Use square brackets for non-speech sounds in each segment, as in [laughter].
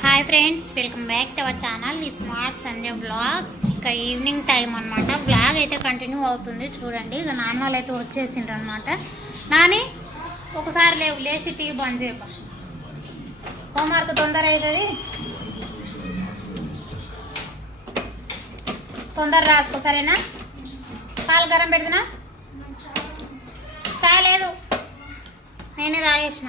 Hi friends welcome back to our channel ఈ smart Sunday blogs ఇక evening time అనమాట blog అయితే continue అవుతుంది చూడండి. ఇక నాన్న వాళ్ళు అయితే వచ్చేసిండ్రు అనమాట నాని ఒకసారి లేవు లేచి టీవీ బంద్ చేయప హోంవర్క్ తొందర అవుతుంది తొందర రాసుకో సరేనా? పాలు గరం పెడుతున్నా? చాయ్ లేదు. నేనే తాగేసిన.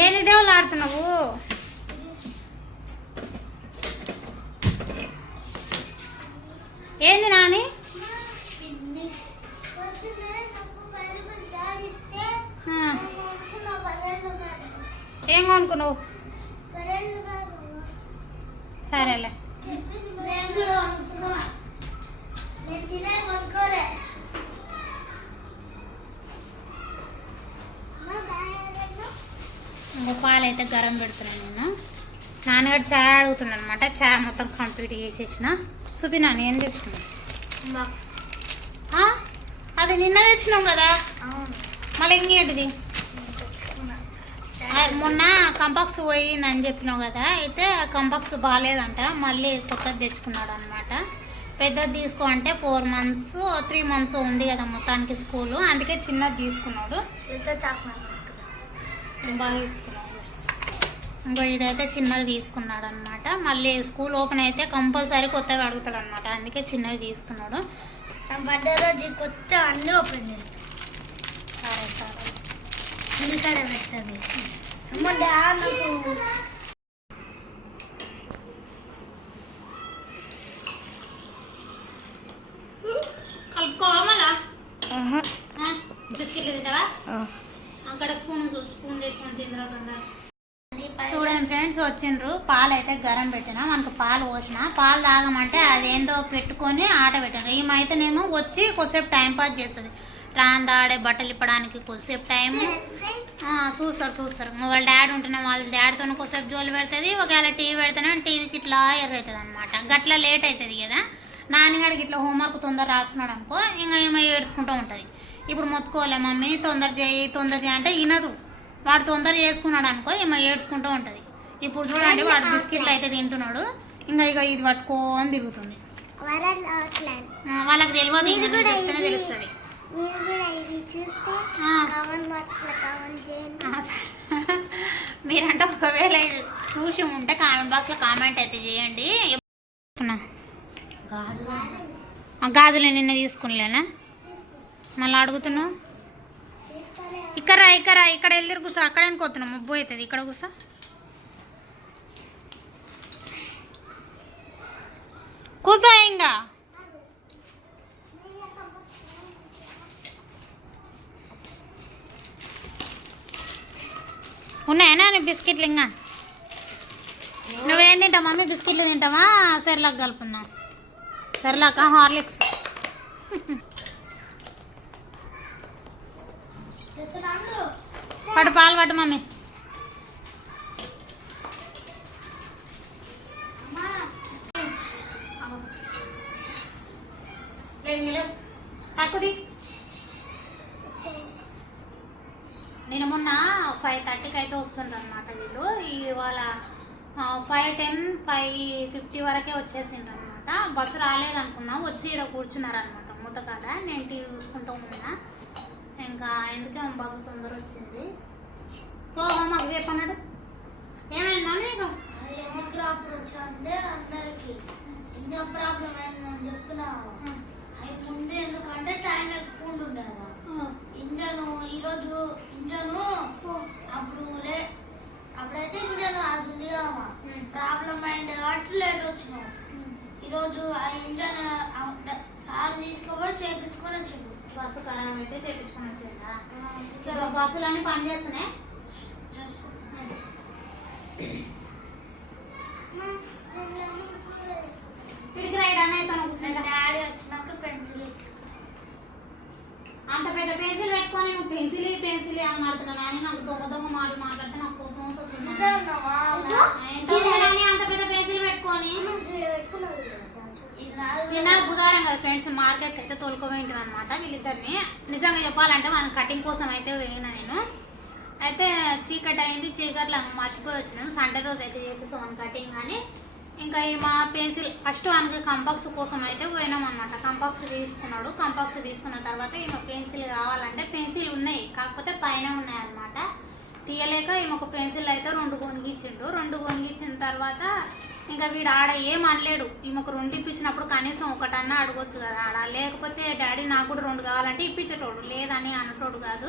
ఏంది దేవుళ్ళు ఆడుతున్నావు? ఏంది నాని? ఏం కొనుక్కున్నావు? సరేలే. ఇంకో పాలు అయితే గరం పెడుతున్నాను నేను. నాన్నగారు చాయ్ అడుగుతున్నాను అనమాట చాయ్ మొత్తం కంప్లీట్ చేసేసిన. చూపినాను ఏం తెచ్చుకున్నాను? అది నిన్న తెచ్చినాం కదా? మళ్ళీ ఇంకేంటిది? మొన్న కంపాక్స్ పోయిందని చెప్పినావు కదా? అయితే కంపాక్స్ బాగాలేదంట మళ్ళీ కొత్తది తెచ్చుకున్నాడు అనమాట పెద్దది తీసుకో అంటే ఫోర్ మంత్స్ త్రీ మంత్స్ ఉంది కదా మొత్తానికి స్కూలు. అందుకే చిన్నది తీసుకున్నాడు. బాగా తీసుకున్నాడు ఇంకో ఇదైతే చిన్నది తీసుకున్నాడు అనమాట మళ్ళీ స్కూల్ ఓపెన్ అయితే కంపల్సరీ కొత్తవి అడుగుతాడు అనమాట అందుకే చిన్నది తీసుకున్నాడు. బర్త్డే రోజు కొత్త అన్నీ ఓపెన్ చేస్తాం. సరే సరే. ఇంటికాడ పెడుతుంది అమ్మ డా- నాకు కలుపుకోవా మళ్ళా ఆ, బిస్కెట్లు తింటావా అక్కడ స్పూన్ చూడండి ఫ్రెండ్స్ వచ్చిండ్రు. పాలు అయితే గరం పెట్టిన మనకు పాలు పోసిన. పాలు తాగమంటే అదేందో పెట్టుకొని ఆట పెట్టాను ఈమైతేనేమో వచ్చి కొద్దిసేపు టైం పాస్ చేస్తుంది. రాందాడే బట్టలు ఇప్పడానికి కొద్దిసేపు టైం చూస్తారు చూస్తారు. వాళ్ళ డాడీ ఉంటున్నా వాళ్ళ డాడీతో కొద్దిసేపు జోలు పెడుతుంది. ఒకవేళ టీవీ పెడితేనే టీవీకి ఇట్లా ఎర్రవుతుంది అనమాట గట్ల లేట్ అవుతుంది కదా. నాన్నగాడికి ఇట్లా హోంవర్క్ తొందర రాసుకున్నాడు అనుకో ఇంకా ఏమో ఏడ్చుకుంటూ ఉంటుంది. ఇప్పుడు మొత్తుకోలే మమ్మీ తొందర చేయి తొందర చేయి అంటే వినదు. వాడు తొందర చేసుకున్నాడు అనుకో ఏమో ఏడ్చుకుంటూ ఉంటుంది. ఇప్పుడు చూడండి వాడు బిస్కెట్లు అయితే తింటున్నాడు. ఇంకా ఇక ఇది పట్టుకోని తిరుగుతుంది. వాళ్ళకి తెలియదు. తెలుస్తుంది. [laughs] మీరంటే ఒకవేళ చూసి ఉంటే కామెంట్ బాక్స్లో కామెంట్ అయితే చేయండి. గాజులు నిన్న తీసుకునిలేనా? మళ్ళీ అడుగుతున్నావు? ఇక్కడ రా, ఇక్కడ రా, ఇక్కడ వెళ్ళి కూసా అక్కడ అనుకోతున్నావు ముబ్బు అవుతుంది. ఇక్కడ కూర్చో కూర్చో ఇంకా. ఉన్నాయనా నీ బిస్కెట్లు ఇంకా? నువ్వేం తింటావు? మమ్మీ బిస్కెట్లు తింటావా? సెర్లాక్ కలుపుకుందాం. Cerelac Horlicks. పట్టు పాలు పట్టు మమ్మీ. తక్కువది. నేను మొన్న ఫైవ్ థర్టీకి అయితే వస్తుండ్రు అనమాట వీళ్ళు. ఇవాళ ఫైవ్ టెన్ ఫైవ్ ఫిఫ్టీ వరకే వచ్చేసిండ్రు అనమాట బస్సు రాలేదనుకున్నాం. వచ్చి ఇక్కడ కూర్చున్నారనమాట మూతకాడ. నేను టీవీ చూసుకుంటూ ఉన్నా. ఇంకా ఎందుకే బస్సు తొందర వచ్చింది? ఓ మాకు చెప్పన్నాడు ఏమైందా నీకు? ఎందుకు ప్రాబ్లం వచ్చిందంటే అందరికి. ఇంత ప్రాబ్లం అయిందని చెప్తున్నావు అది ముందు ఎందుకంటే టైం ఎక్కువ ఉండేదా ఇంజను ఈరోజు ఇంజను అప్పుడు లే అప్పుడైతే ఇంజన్ అది ఉంది కావా ప్రాబ్లం అయింది కాబట్టి లేట్ వచ్చినాం. ఈరోజు ఆ ఇంజన్ సార్ తీసుకుపోయి చేపించుకొని వచ్చిండు. బస్సు ఖరాబ్ అయితే చేపించుకొని వచ్చిందా సరే బస్సులు అన్నీ పని చేస్తున్నాయి? డాడీ వచ్చినాక పెన్సిల్ అంత పెద్ద పెన్సిల్ పెట్టుకొని నువ్వు పెన్సిల్ పెన్సిల్ అని మాట్లాడుతున్నా అని నాకు దొంగ దొంగ మాటలు మాట్లాడితే నాకు కోపం వస్తుంది అంత పెద్ద పెన్సిల్ పెట్టుకొని పెట్టుకున్నావు నిన్న బుధవారం కదా ఫ్రెండ్స్ మార్కెట్ అయితే తోలుకోపోయింటాను అనమాట వీళ్ళిద్దరిని. నిజంగా చెప్పాలంటే మనం కటింగ్ కోసం అయితే పోయినా నేను. అయితే చీకటి అయింది చీకట్లో మర్చిపోయి వచ్చినాను సండే రోజు అయితే చేపిస్తాం కటింగ్ అని. ఇంకా ఈ మా పెన్సిల్ ఫస్ట్ వానికి కంపాక్స్ కోసం అయితే పోయినాం అనమాట కంపాక్స్ తీసుకున్నాడు. కంపాక్స్ తీసుకున్న తర్వాత ఈమె పెన్సిల్ కావాలంటే పెన్సిల్ ఉన్నాయి కాకపోతే పైన ఉన్నాయన్నమాట తీయలేక ఈమె ఒక పెన్సిల్ అయితే రెండు కొనిగించిండు రెండు కొనిగించిన తర్వాత ఇంకా వీడు ఆడ ఏం అనలేడు. ఈమెకు రెండు ఇప్పించినప్పుడు కనీసం ఒకటన్నా అడగొచ్చు కదా. ఆడ లేకపోతే డాడీ నాకు కూడా రెండు కావాలంటే ఇప్పించేటోడు. లేదని అనటోడు కాదు.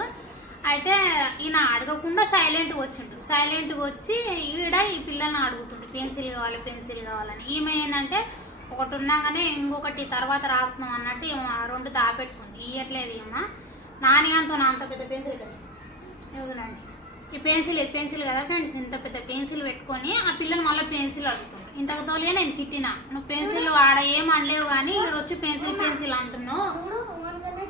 అయితే ఈయన అడగకుండా సైలెంట్గా వచ్చిండు. సైలెంట్గా వచ్చి ఈడ ఈ పిల్లల్ని అడుగుతుండు. పెన్సిల్ కావాలి పెన్సిల్ కావాలని. ఈమె ఏంటంటే ఒకటి ఉన్నాగానే ఇంకొకటి తర్వాత రాసుకున్నాం అన్నట్టు ఈమె రెండు దాపెట్టుకుంది. ఇయ్యట్లేదు ఈమె. నాని అంత నా అంత పెద్ద పెన్సిల్ కదా ఇవ్వనండి ఈ పెన్సిల్ ఇది పెన్సిల్ కదా ఫ్రెండ్స్? ఇంత పెద్ద పెన్సిల్ పెట్టుకొని ఆ పిల్లలు మళ్ళీ పెన్సిల్ అడుగుతుంది. ఇంతకు తోలే నేను తిట్టినా. నువ్వు పెన్సిల్ ఆడ ఏం అనలేవు కానీ ఇక్కడ వచ్చి పెన్సిల్ పెన్సిల్ అంటున్నావు.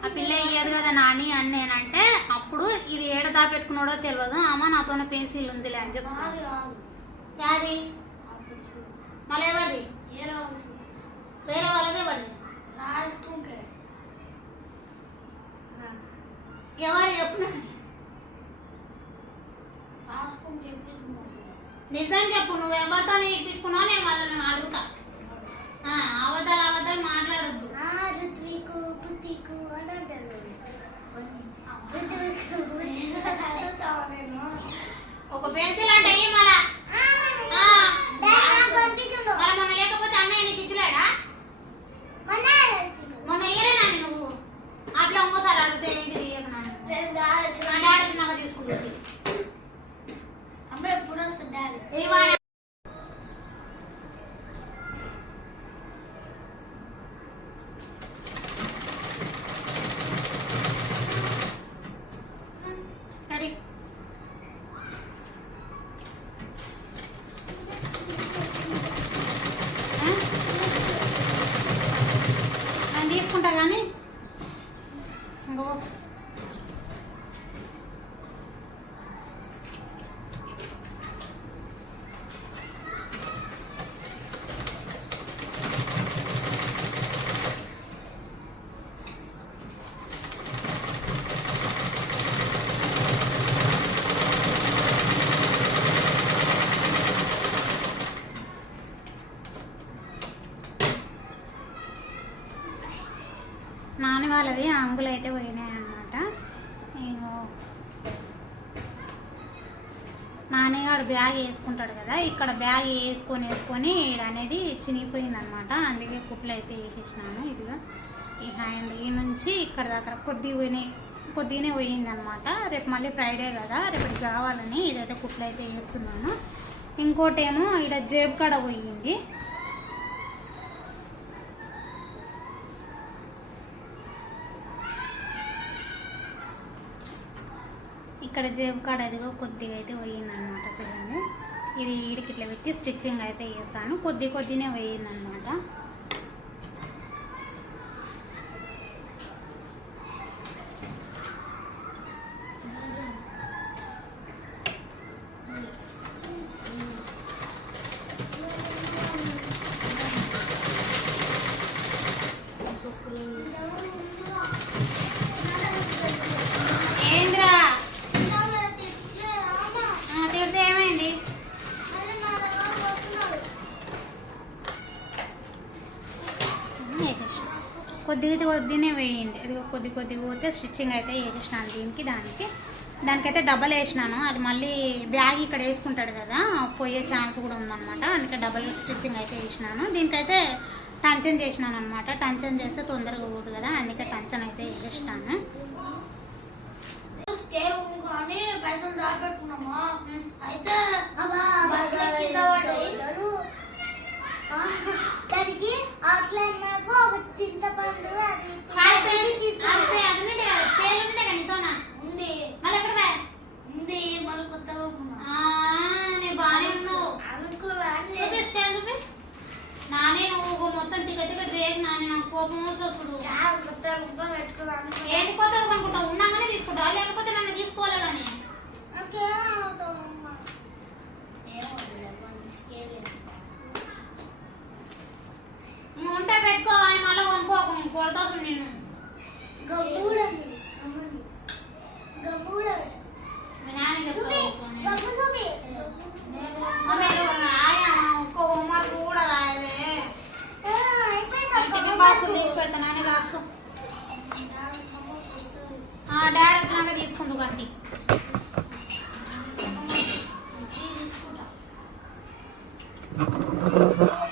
ఆ పిల్ల ఇయ్యదు కదా నాని అని నేనంటే అప్పుడు ఇది ఏడ దాపెట్టుకున్నాడో తెలియదు అమ్మ నాతోనే పెన్సిల్ ఉందిలే అని చెప్తాను చూడు. మళ్ళీ ఎవరిది? వేరే వాళ్ళదే ఎవరిది? ఎవరు చెప్పు నిజం చెప్పు నువ్వు ఎవరితో ఇప్పించుకున్నావు నేను వాళ్ళని అడుగుతా. ఆ, అబద్ధాలు అబద్ధాలు మాట్లాడొద్దు. ఋత్వికు పుత్తికు అని అంటారు. ఒక పెన్సిల్ అంటే మళ్ళా ఆ, పంపించుండు మరి మొన్న లేకపోతే అన్నయ్య నీకు ఇచ్చలేడా మొన్న ఇయ్యలేనా నువ్వు అట్లా ఇంకోసారి అడిగితే ఏంటిది ఇయ్యకు నాన్న. నా డాడీ వచ్చినాక తీసుకుంటుంది అమ్మ ఎప్పుడు వస్తుంది డాడీ ఇవాళ రెడీ ఆ? నేను తీసుకుంటా కానీ ఇంకో నాని వాళ్ళవి అయితే పోయినాయి అనమాట నేను నాన్నగాడు బ్యాగ్ వేసుకుంటాడు కదా ఇక్కడ బ్యాగ్ వేసుకొని వేసుకొని అనేది చినిగిపోయింది అనమాట అందుకే కుట్లు అయితే వేసేసినాను ఇదిగా. ఈ హ్యాండ్ ఈ నుంచి ఇక్కడ దగ్గర కొద్దిగా పోయినాయి కొద్దిగానే పోయింది అనమాట రేపు మళ్ళీ ఫ్రైడే కదా రేపటికి కావాలని ఇదైతే కుట్లు అయితే వేస్తున్నాను. ఇంకోటేమో ఇక్కడ జేబు కాడ పోయింది. ఇక్కడ జేబు కాడ అదిగో కొద్దిగా అయితే పోయిందనమాట చూడండి. ఇది ఈడికి ఇట్లా పెట్టి స్టిచ్చింగ్ అయితే చేస్తాను. కొద్ది కొద్దినే పోయిందనమాట ఏంద్రా ఆ, తిడితే ఏమైంది వేసేసిన కొద్దిగా కొద్దినే వేయండి. ఇది కొద్ది కొద్దిగా పోతే స్టిచ్చింగ్ అయితే వేసేసినాను దీనికి దానికి. దానికైతే డబల్ వేసినాను. అది మళ్ళీ బ్యాగ్ ఇక్కడ వేసుకుంటాడు కదా పోయే ఛాన్స్ కూడా ఉందన్నమాట. అందుకే డబల్ స్టిచ్చింగ్ అయితే వేసినాను. దీనికైతే టంచన్ చేసినాను అనమాట టంచన్ చేస్తే తొందరగా పోదు కదా అందుకే టంచన్ అయితే వేసినాను అయితే దానికి అట్లన్నాక ఒక చింతపండు అది కొడతా చూడు నేను గమ్ముడ గమ్ముడ మీ నాన్న చెప్తాను ఆయా ఒక్క హోంవర్క్ కూడా రాయలే బాక్స్ తీసి పెడతాను ఆయన బాక్స్ డాడీ వచ్చినాక తీసుకుందు కంటి Thank you.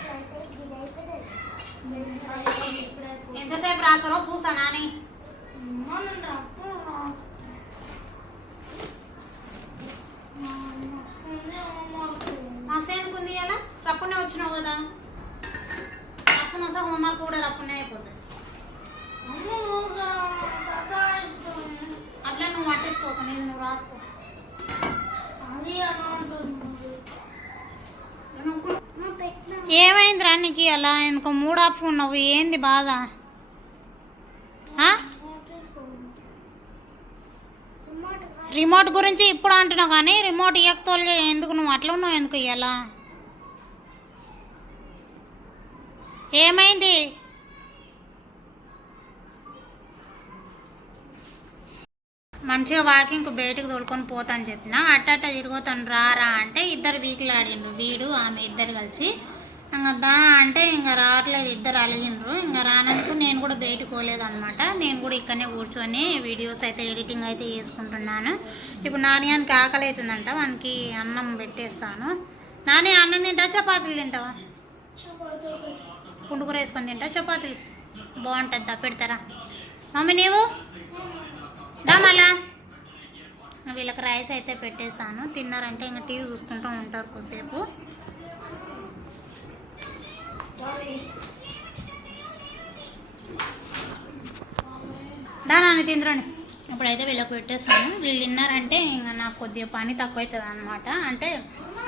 నీకు అలా ఎందుకో మూడు ఆఫ్ ఉన్నావు? ఏంది బాధ? ఆ? రిమోట్ గురించి ఇప్పుడు అంటున్నావు కానీ రిమోట్ ఇయ్యకపోలే. ఎందుకు నువ్వు అట్లా ఉన్నావు? ఎందుకు ఇయ్యాలా? ఏమైంది? మంచిగా వాకింగ్ బయటకు తోలుకొని పోతాను చెప్పిన. అట్ట తిరుగుతాను. రారా అంటే ఇద్దరు వీకులు ఆడిండ్రు. వీడు ఆమె ఇద్దరు కలిసి ఇంకా దా అంటే ఇంకా రావట్లేదు ఇద్దరు అలిగినరు ఇంకా రానందుకు నేను కూడా బయటకు పోలేదు అనమాట నేను కూడా ఇక్కడనే కూర్చొని వీడియోస్ అయితే ఎడిటింగ్ అయితే చేసుకుంటున్నాను. ఇప్పుడు నాన్నగానికి ఆకలి అవుతుందంట వానికి అన్నం పెట్టేస్తాను. నాని అన్నం తింటా చపాతీలు తింటావా? పుండుకూర వేసుకొని తింటా చపాతీలు? బాగుంటుంది దా పెడతారా? మమ్మీ నీవు? దా మళ్ళా. వీళ్ళకి రైస్ అయితే పెట్టేస్తాను. తిన్నారంటే ఇంకా టీవీ చూసుకుంటూ ఉంటారు కొద్దిసేపు. దాని నాన్న తిందరండి. ఇప్పుడైతే వీళ్ళకి పెట్టేస్తాను. వీళ్ళు తిన్నారంటే ఇంకా నాకు కొద్దిగా పని తక్కువ అవుతుంది అనమాట అంటే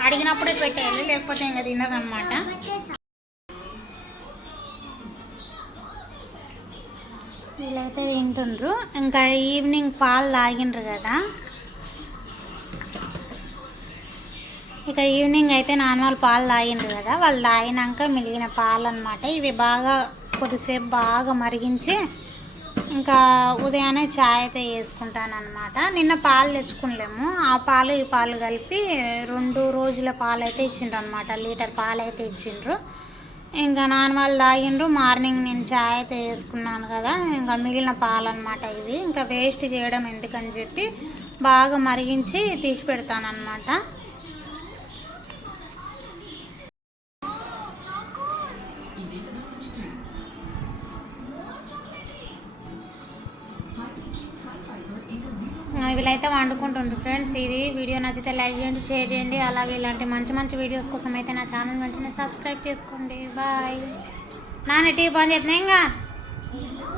అడిగినప్పుడే పెట్టేయాలి లేకపోతే ఇంకా తినదనమాట వీళ్ళైతే తింటుండ్రు. ఇంకా ఈవినింగ్ పాలు తాగిండ్రు కదా. ఇక ఈవినింగ్ అయితే నాన్న వాళ్ళు పాలు తాగిండ్రు కదా వాళ్ళు తాగినాక మిగిలిన పాలు అనమాట ఇవి బాగా కొద్దిసేపు బాగా మరిగించి ఇంకా ఉదయాన్నే చాయ్ అయితే వేసుకుంటాను అనమాట నిన్న పాలు తెచ్చుకునలేము ఆ పాలు ఈ పాలు కలిపి రెండు రోజుల పాలు అయితే ఇచ్చిండ్రు అనమాట లీటర్ పాలు అయితే ఇచ్చిండ్రు. ఇంకా నాన్న వాళ్ళు తాగిండ్రు మార్నింగ్ నేను చాయ్ అయితే వేసుకున్నాను కదా ఇంకా మిగిలిన పాలు అనమాట ఇవి. ఇంకా వేస్ట్ చేయడం ఎందుకని చెప్పి బాగా మరిగించి తీసి పెడతాను అనమాట అయితే వండుకుంటుండ్రు. ఫ్రెండ్స్ ఇది వీడియో నచ్చితే లైక్ చేయండి షేర్ చేయండి. అలాగే ఇలాంటి మంచి మంచి వీడియోస్ కోసం అయితే నా ఛానల్ వెంటనే సబ్స్క్రైబ్ చేసుకోండి. బాయ్. నాన్న టీ పని చేస్తున్నాయి ఇంకా?